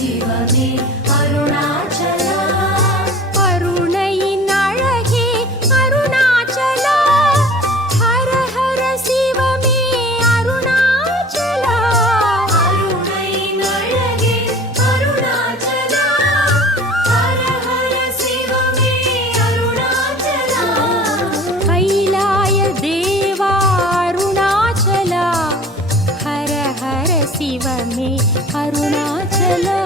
சிவமே அருணாச்சலா. கருணையின் அழகே அருணாச்சலா. ஹர ஹர சிவமே அருணாச்சலா. கருணையின் அழகே அருணாச்சலா. ஹர ஹர சிவமே அருணாச்சலா. கைலாய தேவா அருணாச்சலா. ஹர ஹர சிவமே அருணாச்சலா.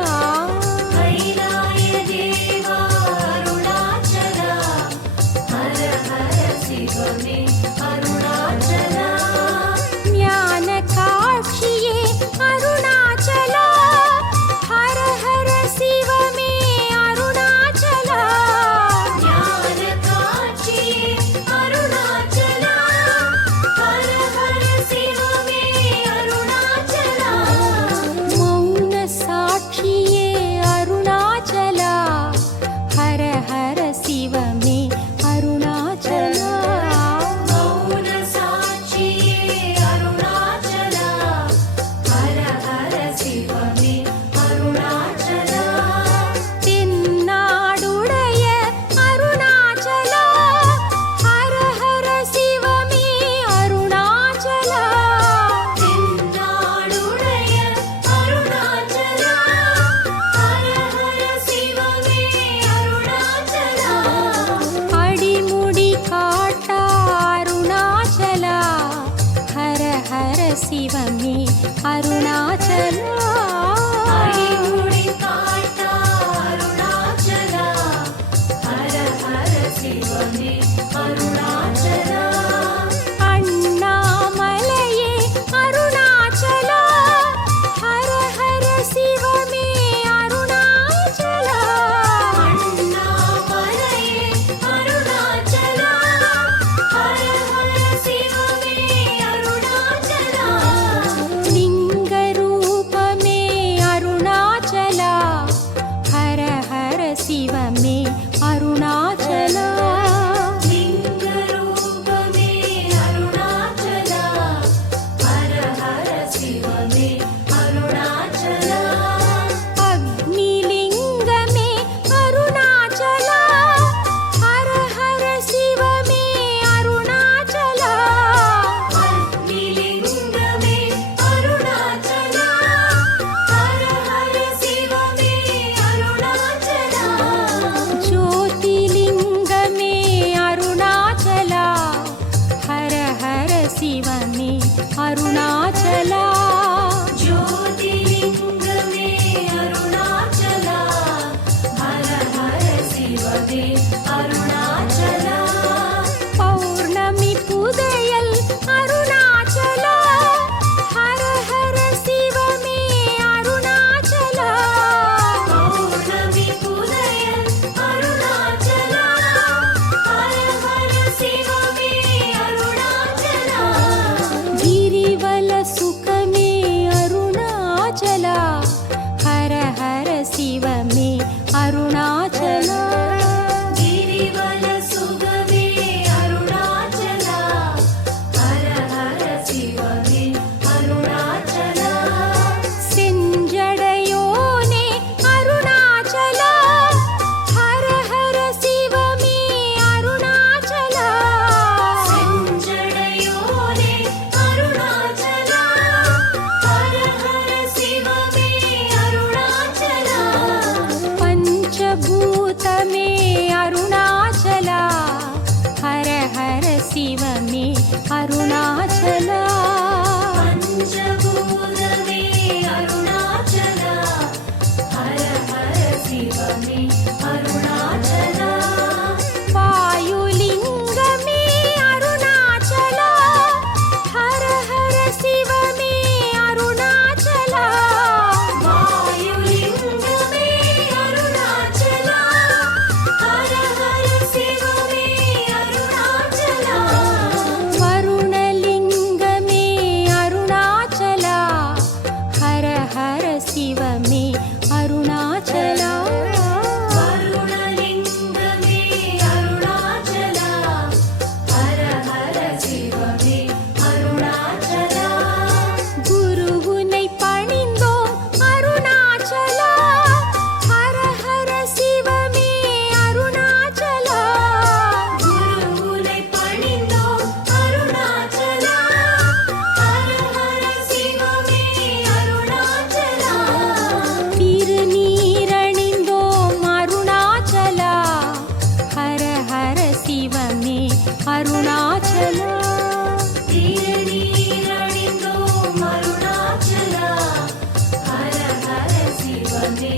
சிவமே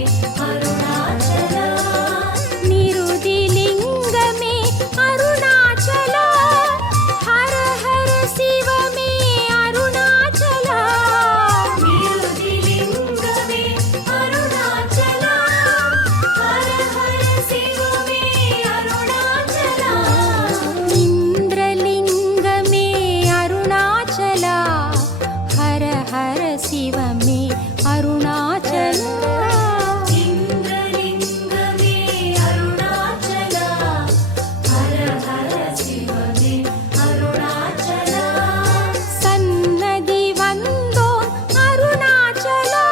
அருணாச்சலா நிருதிலிங்கமே அருணாச்சலா ஹர ஹர சிவமே அருணாச்சலா நிருதிலிங்கமே அருணாச்சலா ஹர ஹர சிவமே அருணாச்சலா இந்திரலிங்கமே அருணாச்சலா ஹர ஹர சிவமே அருணாச்சலா இந்திரலிங்கமே அருணாச்சலா ஹர ஹர சிவமே அருணாச்சலா சன்னதி வந்தோம் அருணாச்சலா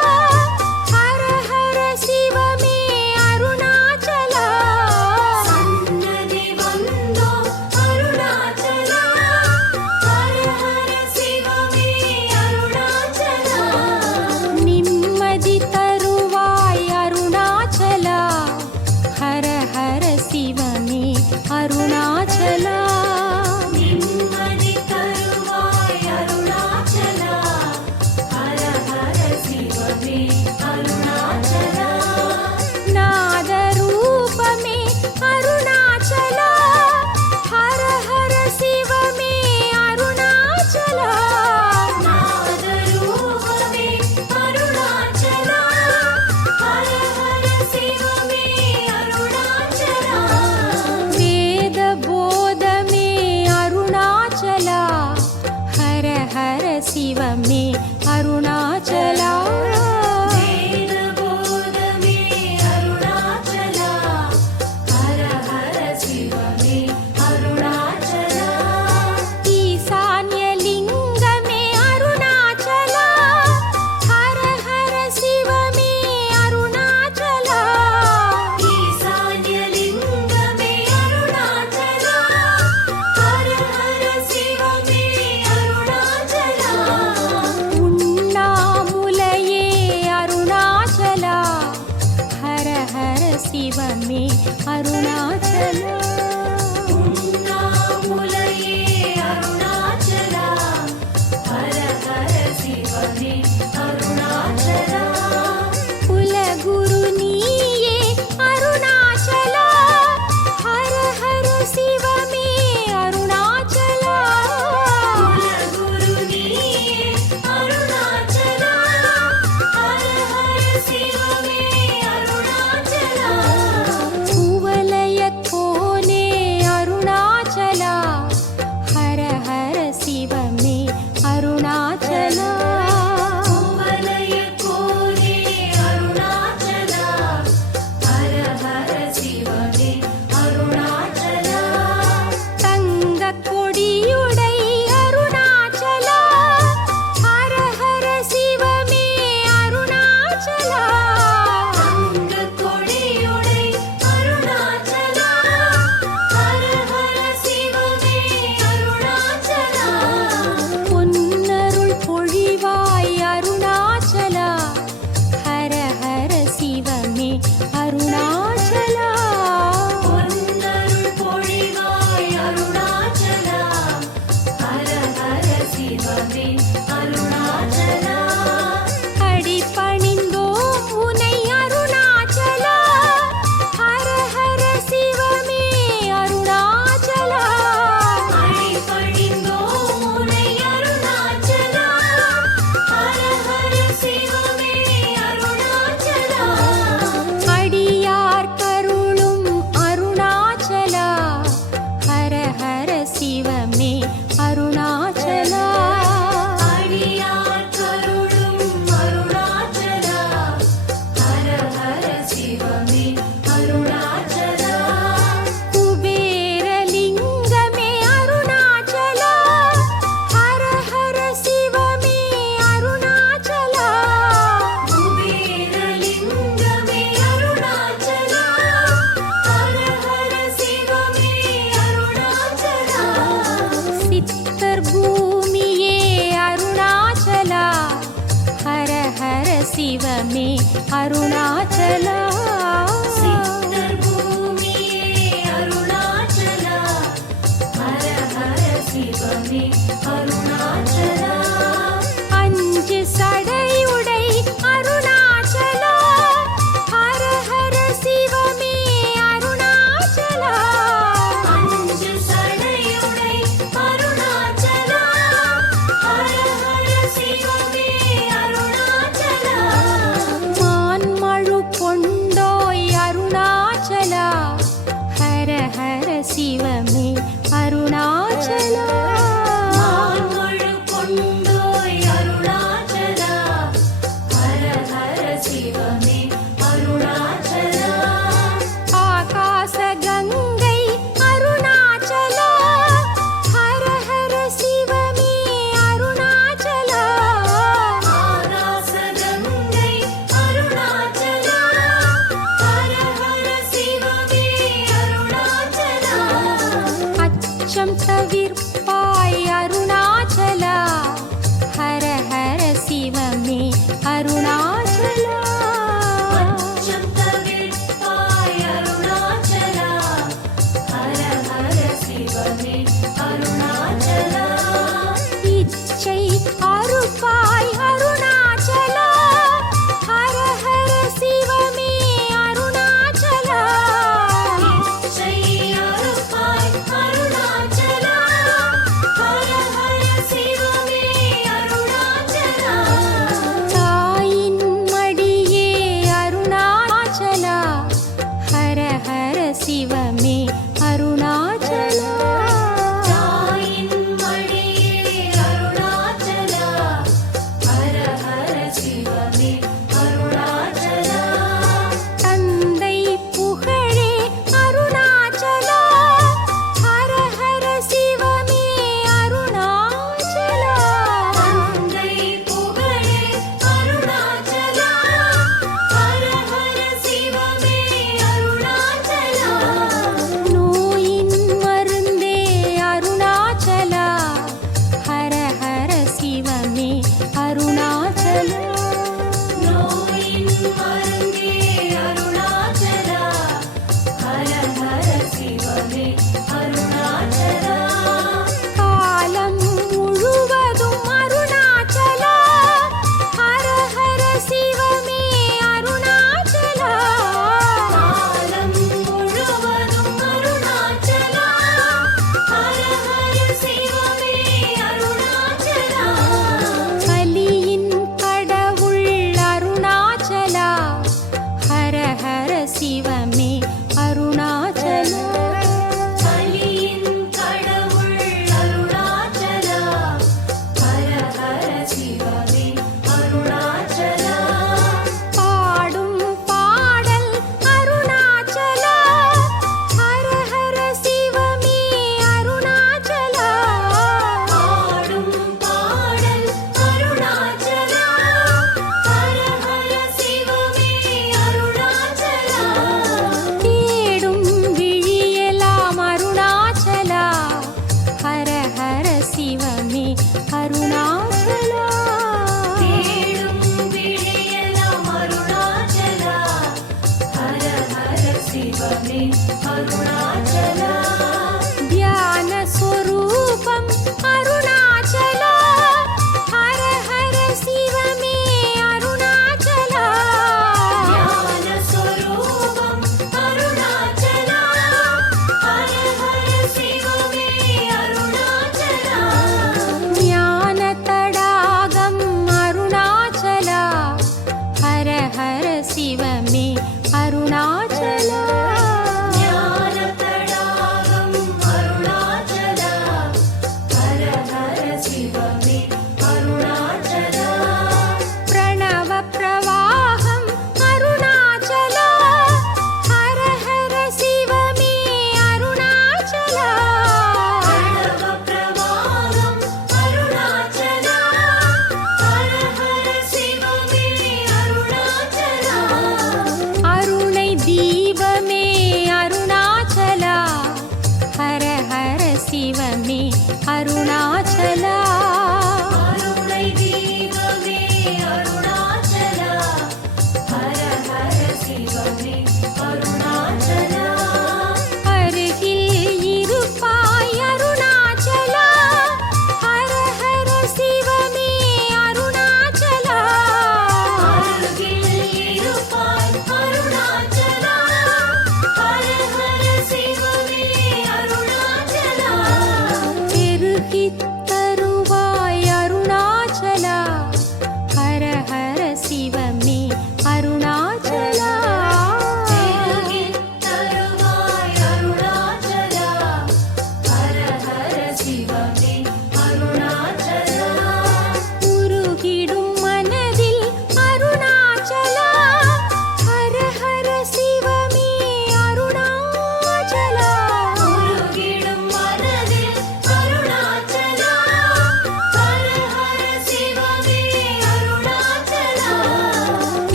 ஹர ஹர சிவமே அருணாச்சலா சன்னதி வந்தோம் அருணாச்சலா ஹர ஹர சிவமே அருணாச்சலா நிம்மதி தருவாய் அருணாச்சலா ஹர ஹர சிவமே அருணாச்சலா நிம்மதி தருவாய் அருணாச்சலா ஹர ஹர சிவமே அருணாச்சலா நாத ரூபமே அருணாச்சலா ஹர ஹர சிவமே அருணாச்சலா நாத ரூபமே அருணாச்சலா ஹர ஹர சிவமே அருணாச்சலா வேத போதமே அருணாச்சலா ஹர ஹர சிவமே அருணாச்சலா வேத போதமே அருணாச்சலா ஹர ஹர சிவமே அருணாச்சலா ஈசான்யலிங்கமே அருணாச்சலா ஹர ஹர சிவமே அருணாச்சலா ஈசான்யலிங்கமே அருணாச்சலா ஹர ஹர சிவமே அருணாச்சலா உண்ணாமுலையே அருணாச்சலா ஹர ஹர சிவமே அருணாச்சலா உண்ணாமுலையே அருணாச்சலா ஹர ஹர சிவமே அருணாச்சலா குலகுரு நீயே அருணாச்சலா ஹர ஹர சிவமே அருணாச்சலா குலகுரு நீயே அருணாச்சலா ஹர ஹர சிவமே அருணாச்சலா குவலய கோனே அருணாச்சலா ஹர ஹர சிவமே அருணாச்சலா குவலய கோனே அருணாச்சலா ஹர ஹர சிவமே அருணாச்சலா தங்க கொடியுடை அருணாச்சலா ஹர ஹர சிவமே அருணாச்சலா தங்க கொடியுடை அருணாச்சலா ஹர ஹர சிவமே அருணாச்சலா பொன்னருள் பொழிவாய் அருணாச்சலா ஹர ஹர சிவமே அருணாச்சலா பொன்னருள் பொழிவாய் அருணாச்சலா ஹர ஹர சிவமே அருணாச்சலா அடிபணிந்தோம் உனை அருணாச்சலா ஹர ஹர சிவமே அருணாச்சலா அடிபணிந்தோம் உனை அருணாச்சலா ஹர ஹர சிவமே அருணாச்சலா அடியார் கருளும் அருணாச்சலா ஹர ஹர சிவமே அருணாச்சலா அடியார் கருளும் அருணாச்சலா ஹர ஹர சிவமே அருணாச்சலா குபேரலிங்கமே அருணாச்சலா ஹர ஹர சிவமே அருணாச்சலா குபேரலிங்கமே அருணாச்சலா ஹர ஹர சிவமே அருணாச்சலா சித்தர் பூமியே அருணாச்சலா ஹர ஹர சிவமே அருணாச்சலா சித்தர் பூமியே அருணாச்சலா ஹர ஹர சிவமே அருணாச்சலா அஞ்சு சடையுடை அருணாச்சலா சிவமே அருணாச்சலா. மான்மொழு கொண்டோய் அருணாச்சலா, ஹர ஹர சிவமே அருணாச்சலா. ஆகாச கங்கை அருணாச்சலா, ஹர ஹர சிவமே அருணாச்சலா. ஆகாச கங்கை அருணாச்சலா, ஹர ஹர சிவமே அருணாச்சலா. அச்சம் தவிர்ப்பாய் அருணாச்சலா, ஹர ஹர சிவமே அருணாச்சலா. அச்சம் தவிர்ப்பாய் அருணாச்சலா, ஹர ஹர சிவமே அருணாச்சலா. இச்சை அறுப்பாய் அருணாச்சலா, ஹர ஹர சிவமே அருணாச்சலா. இச்சை அறுப்பாய் அருணாச்சலா, ஹர ஹர சிவமே அருணாச்சலா. தாயின் மடியே அருணாச்சலா, ஹர ஹர சிவமே அருணாச்சலா. தாயின் மடியே அருணாச்சலா, ஹர ஹர சிவமே அருணாச்சலா. தந்தை புகழே அருணாச்சலா, ஹர ஹர சிவமே அருணாச்சலா. தந்தை புகழே அருணாச்சலா, ஹர ஹர சிவமே அருணாச்சலா. நோயின் மருந்தே அருணாச்சலா, ஹர ஹர சிவமே அருணாச்சலா. நோயின் மருந்தே அருணாச்சலா, ஹர ஹர சிவமே அருணாச்சலா. காலம் முழுவதும் அருணாச்சலா, ஹர ஹர சிவமே அருணாச்சலா. காலம் முழுவதும் அருணாச்சலா, ஹர ஹர சிவமே அருணாச்சலா. கலியின் கடவுள் அருணாச்சலா, ஹர ஹர சிவமே அருணாச்சலா. கலியின் கடவுள் அருணாச்சலா, ஹர ஹர சிவமே அருணாச்சலா. பாடும் பாடல் அருணாச்சலா, ஹர ஹர சிவமே அருணாச்சலா. பாடும் பாடல் அருணாச்சலா, ஹர ஹர சிவமே அருணாச்சலா. தேடும் விழியெல்லாம் அருணாச்சலா, ஹர ஹர சிவமே அருணாச்சலா. தேடும் விழியெல்லாம் அருணாச்சலா, ஹர ஹர சிவமே அருணாச்சலா. தியான ஸ்வரூபம் அருணாச்சலா, ஹர ஹர சிவமே அருணாச்சலா. ஞான ஸ்வரூபம் அருணாச்சலா, ஹர ஹர சிவமே அருணாச்சலா. ஞான தடாகம் அருணாச்சலா, ஹர ஹர சிவமே அருணாச்சலா. ஞான தடாகம் அருணாச்சலா, ஹர ஹர சிவமே அருணாச்சலா. பிரணவ பிரவாகம் அருணாச்சலா, ஹர ஹர சிவமே அருணாச்சலா. பிரணவ பிரவாகம் அருணாச்சலா, ஹர ஹர சிவமே அருணாச்சலா. அருணை தீபமே அருணாச்சலா, ஹர ஹர சிவமே அருணாச்சலா. அருணை தீபமே அருணாச்சலா, ஹர ஹர சிவமே அருணாச்சலா. அருகில் இருப்பாய் அருணாச்சலா, ஹர ஹர சிவமே அருணாச்சலா. அருகில் இருப்பாய் அருணாச்சலா, ஹர ஹர சிவமே அருணாச்சலா. பெருகித் தருவாய் அருணாச்சலா, ஹர ஹர சிவமே அருணாச்சலா.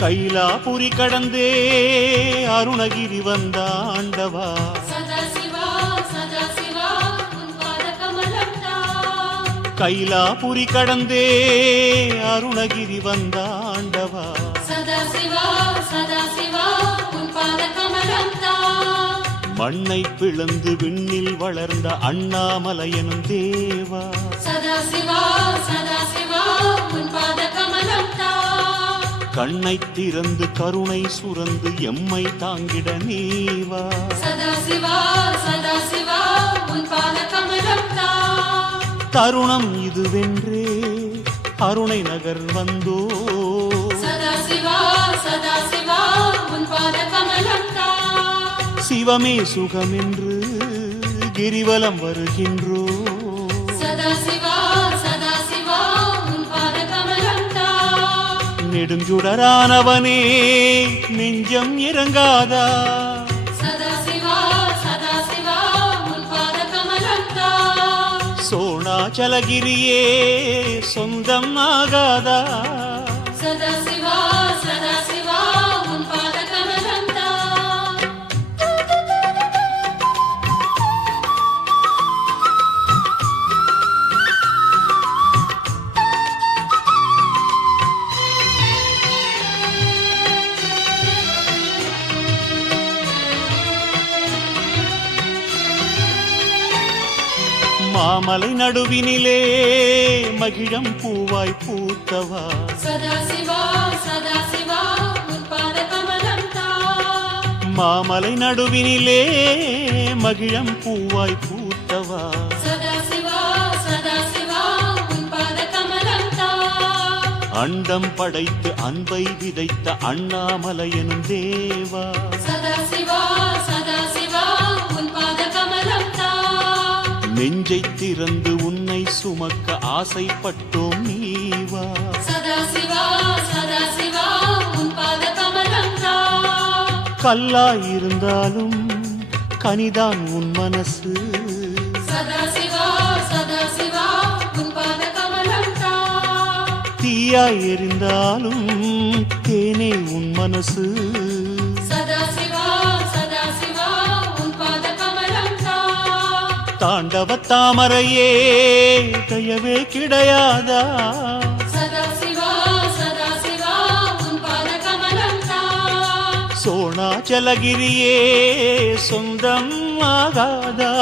கைலாபுரி கடந்தே அருணகிரி வந்த ஆண்டவா சதாசிவா சதாசிவா உன் பாத கமலம் தான் கைலாபுரி கடந்தே அருணகிரி வந்த ஆண்டவா சதாசிவா சதாசிவா உன் பாத கமலம் தான் மண்ணை பிளந்து விண்ணில் வளர்ந்த அண்ணாமலையனும் தேவா சதாசிவா சதாசிவா உன் பாத கமலம் தான் கண்ணை திறந்து கருணை சுரந்து எம்மை தாங்கிட நீவா சதாசிவா சதாசிவா உன் பாத கமலம் தான் தருணம் இதுவென்றே அருணை நகர் வந்தோ சதாசிவா சதாசிவா உன் பாத கமலம் தான் சிவமே சுகமென்று கிரிவலம் வருகின்றோ சதாசிவா சதாசிவா உன் பாத கமலம் தான் நெடுஞ்சுடரானவனே நெஞ்சம் இறங்காதா சதாசிவா சதாசிவா உன் பாத கமலம் தான் சோணாச்சலகிரியே சொந்தம் ஆகாதா சதாசிவா சதாசிவா உன் பாத கமலம் தான் மாமலை நடுவினிலே மகிழம் பூவாய் பூத்தவா சதாசிவா சதாசிவா உன் பாத கமலம் தான் மாமலை நடுவினிலே மகிழம் பூவாய் பூத்தவா சதாசிவா சதாசிவா உன் பாத கமலம் தான் அண்டம் படைத்து அன்பை விதைத்த அண்ணாமலையனும் தேவா சதாசிவா சதாசிவா உன் பாத கமலம் தான் நெஞ்சை திறந்து உன்னை சுமக்க ஆசைப்பட்டோம் நீவா சதாசிவா சதாசிவா உன் பாத கமலம் தான் கல்லாயிருந்தாலும் கனிதான் உன் மனசு சதாசிவா சதாசிவா உன் பாத கமலம் தான் தீயாய் எரிந்தாலும் தேனே உன் மனசு சதாசிவா சதாசிவா உன் பாத கமலம் தான் தாண்டவ தாமரையே தயவே கிடையாதா சதாசிவா சதாசிவா உன் பாத கமலம் தான் சோணாச்சலகிரியே சொந்தம் ஆகாதா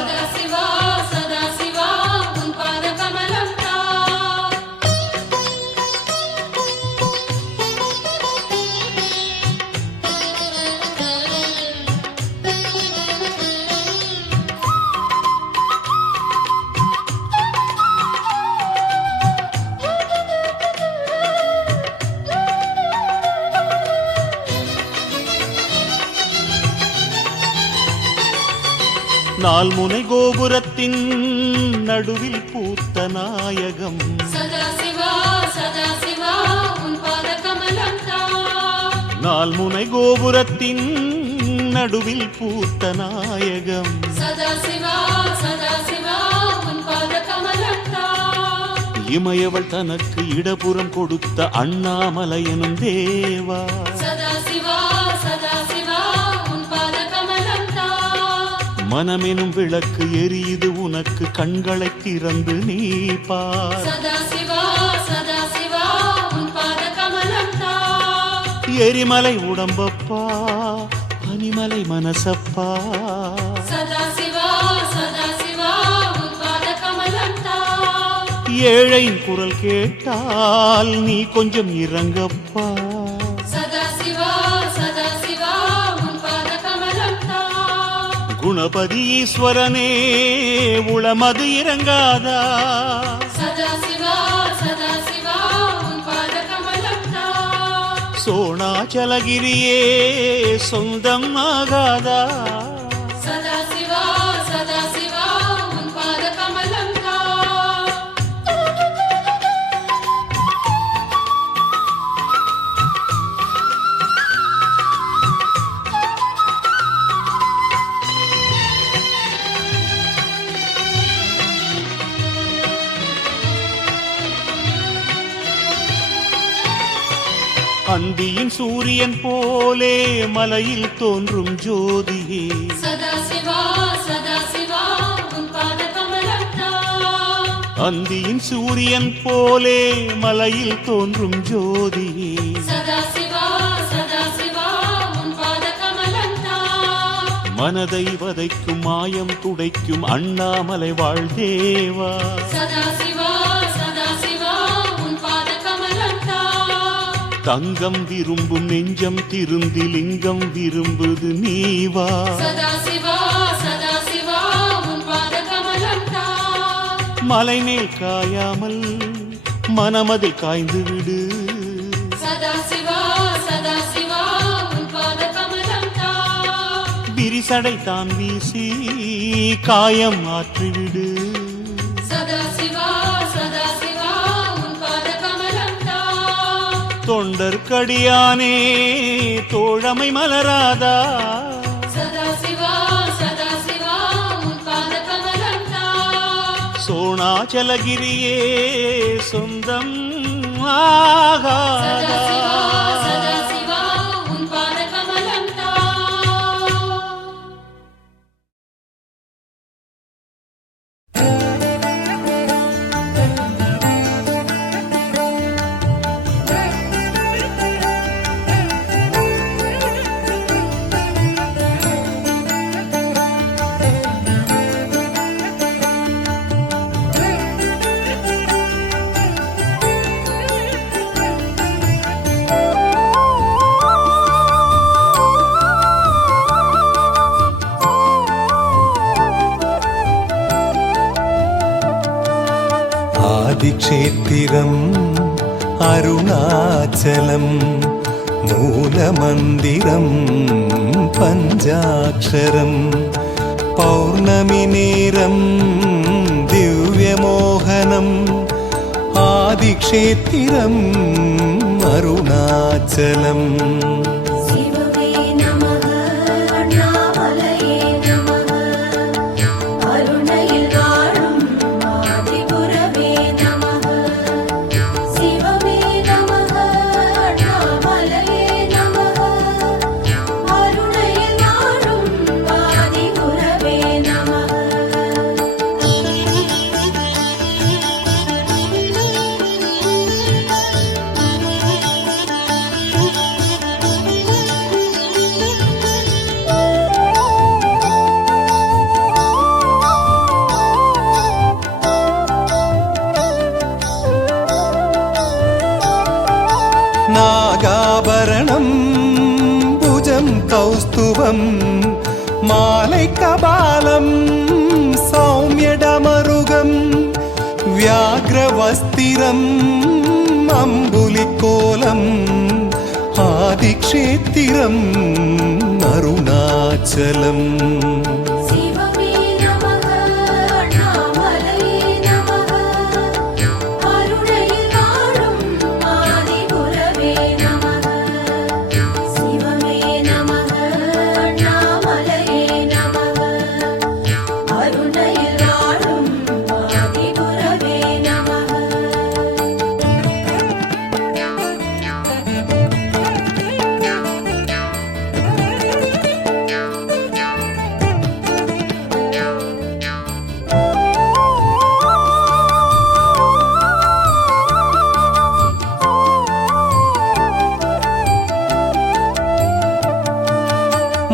சதாசிவா சதாசிவா உன் பாத கமலம் தான் நால்முனை கோபுரத்தின் நடுவில் பூத்த நாயகம் சதாசிவா சதாசிவா உன் பாத கமலம் தான் நால்முனை கோபுரத்தின் நடுவில் பூத்த நாயகம் சதாசிவா சதாசிவா உன் பாத கமலம் தான் இமயவள் தனக்கு இடப்புறம் கொடுத்த அண்ணாமலையனும் தேவா சதாசிவா சதாசிவா உன் பாத கமலம் தான் மனமெனும் விளக்கு எரியுது உனக்கு கண்களை திறந்து நீ பார் சதாசிவா சதாசிவா உன் பாத கமலம் தான் எரிமலை உடம்பப்பா பனிமலை மனசப்பா சதாசிவா சதாசிவா உன் பாத கமலம் தான் ஏழையின் குரல் கேட்டால் நீ கொஞ்சம் இறங்கப்பா சதாசிவா சதாசிவா உன் பாத கமலம் தான் குணபதி ஈஸ்வரனே உளமது இறங்காதா சதாசிவா சதாசிவா உன் பாத கமலம் தான் சோணாச்சலகிரியே சொந்தம் ஆகாதா சதாசிவா சதாசிவா உன் பாத கமலம் தான் அந்தியின் சூரியன் போலே மலையில் தோன்றும் ஜோதியே சதாசிவா சதாசிவா உன் பாத கமலம்தான். அந்தியின் சூரியன் போலே மலையில் தோன்றும் ஜோதியே சதாசிவா சதாசிவா உன் பாத கமலம்தான். மனதை வதைக்கும் மாயம் துடைக்கும் அண்ணாமலை வாழ்தேவா சதாசிவா சதாசிவா உன் பாத கமலம்தான். தங்கம் விரும்பும் நெஞ்சம் திருந்தி லிங்கம் விரும்புது நீவா சதாசிவா சதாசிவா உன் பாத கமலம்தான். மலை மேல் காயாமல் மனமதில் காய்ந்து விடு சதாசிவா சதாசிவா உன் பாத கமலம்தான். விரிசடை தான் வீசி காயம் ஆற்றிவிடு சதாசிவா சதாசிவா உன் பாத கமலம்தான். தொண்டர்க்கடியானே தோழமை மலராதா சதாசிவா சதாசிவா உன் பாத கமலம்தான். சோணாச்சலகிரியே சொந்தம் ஆகாதா சதாசிவா சதாசிவா உன் பாத கமலம்தான். ஆதிக்ஷேத்திரம் அருணாச்சலம் மூலமந்திரம் பஞ்சாட்சரம் பௌர்ணமி நேரம் திவ்யமோகனம் ஆதிக்ஷேத்திரம் அருணாச்சலம் சிவவே நமः அண்ணாமலையே நமः அருணையில் வாழும் ஆதிகுரவே நமः சிவவே நமः அண்ணாமலையே நமः அருணையில் வாழும் ஆதிகுரவே நமः. நாகாபரணம் புஜம் கௌஸ்துவம் மாலை கபாலம் சௌமியடமருகம் வியாக்ரவஸ்திரம் அம்புலிக்கோலம் ஆதிக்ஷேத்திரம் அருணாச்சலம் சிவவே நமः அண்ணாமலையே நமः அருணையில் வாழும் ஆதிகுரவே நமः சிவவே நமः அண்ணாமலையே நமः அருணையில் வாழும் ஆதிகுரவே நமः.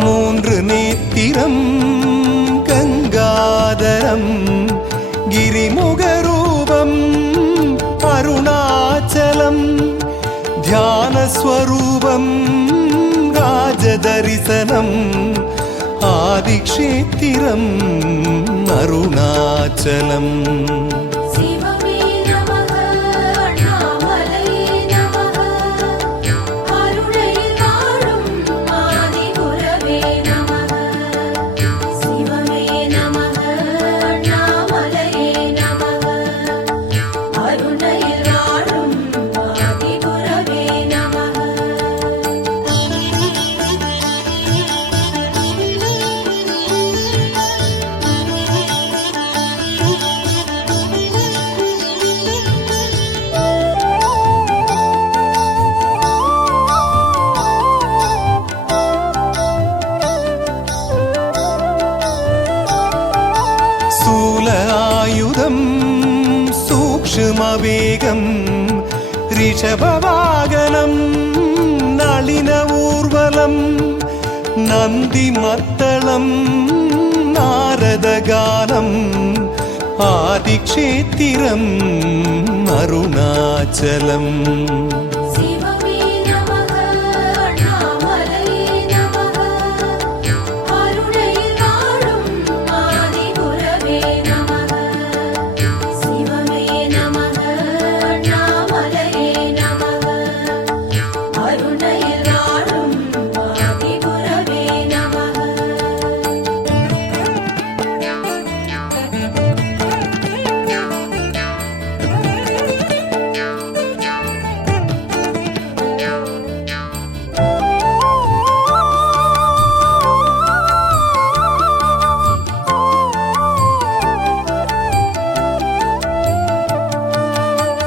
மூன்று நேத்திரம் கங்காதரம் கிரிமுகரூபம் அருணாச்சலம் தியானஸ்வரூபம் ராஜதரிசனம் ஆதிக்ஷேத்திரம் அருணாச்சலம் சிவவே நமः அண்ணாமலையே நமः அருணையில் வாழும் ஆதிகுரவே நமः சிவவே நமः அண்ணாமலையே நமः அருணையில் வாழும் ஆதிகுரவே நமः. ரிஷபவாகனம் நளின ஊர்வலம் நந்தி மத்தளம் நாரதகானம் ஆதிக்ஷேத்திரம் அருணாச்சலம் சிவமே நமக அண்ணாமலையே நமக அருணையில் வாழும் ஆதிகுரவே நமக சிவமே நமக அண்ணாமலையே நமக அருணையில் வாழும் ஆதிகுரவே நமக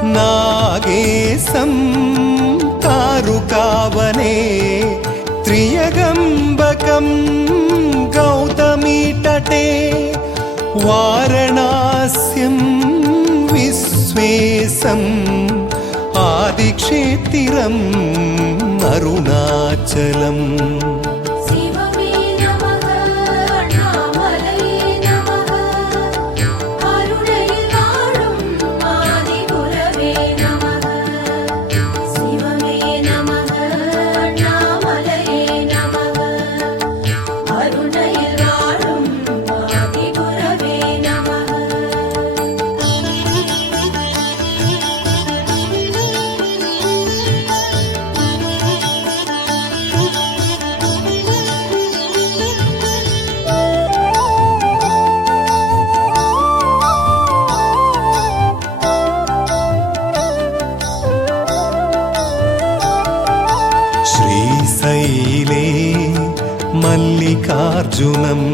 नागेशं कारुकावने त्र्यगम्बकं गौतमीतटे वारणास्यं विश्वेशम् आदिक्षेत्रम् अरुणाचलम् சிவமே நமக அண்ணாமலையே நமக அருணையில் வாழும் ஆதிகுரவே நமக சிவமே நமக அண்ணாமலையே நமக அருணையில் வாழும் ஆதிகுரவே நமக श्रीशैले मल्लिकार्जुनम्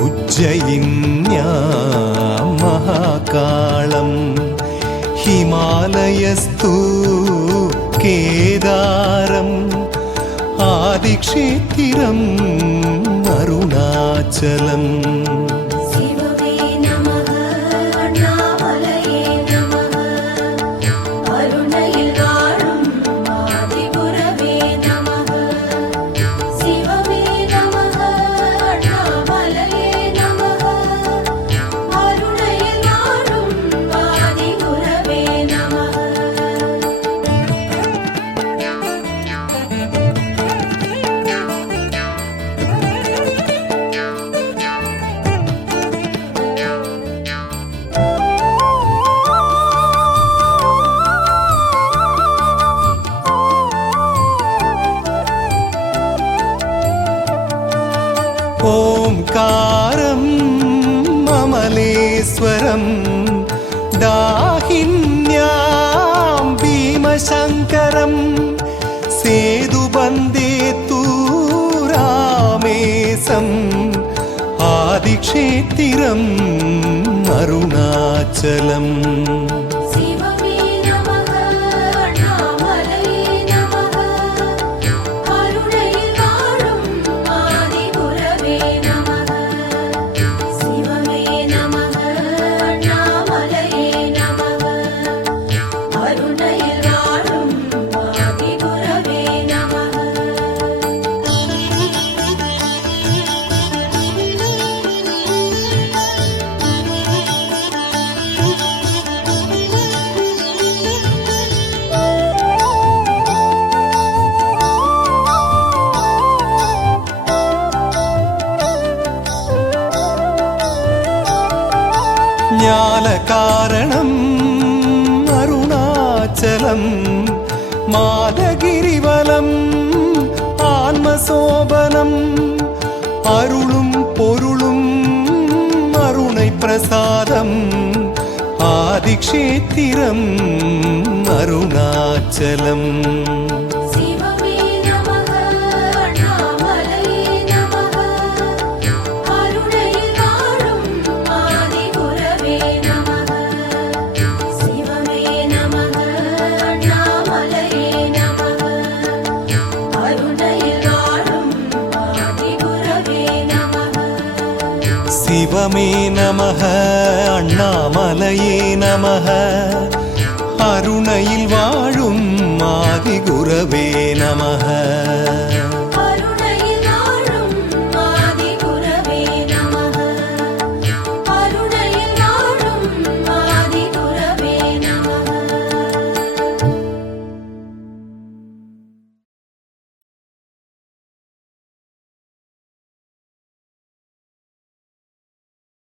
उज्जयिन्या महाकालम् हिमालयस्तु केदारम् आदिक्षेत्रम् अरुणाचलम् சிவமே நமக அண்ணாமலையே நமக அருணையில் வாழும் ஆதிகுரவே நமக சிவமே நமக அண்ணாமலையே நமக அருணையில் வாழும் ஆதிகுரவே நமக ओंकारम् अमलेश्वरम् दाहिन्यां भीमशङ्करम् सेतुबन्धे तु रामेशम् आदिक्षेत्रम् अरुणाचलम् சிவமே நமக அண்ணாமலையே நமக அருணையில் வாழும் ஆதிகுரவே நமக சிவமே நமக அண்ணாமலையே நமக அருணையில் வாழும் ஆதிகுரவே நமக ज्ञानकारणम् अरुणाचलम् मादगिरिवलम् आत्मसोबनम् अरुளும் பொருளும் அருணை பிரசாதம் ஆதிக்ஷேத்திரம் அருணாச்சலம் சிவமே நமக அண்ணாமலையே நமக அருணையில் வாழும் ஆதிகுரவே நமக சிவமே நமக அண்ணாமலையே நமக அருணையில் வாழும் ஆதிகுரவே நமக சிவமே நமः அண்ணாமலையே நமः கருணையில் வாழும் ஆதிகுரவே நமः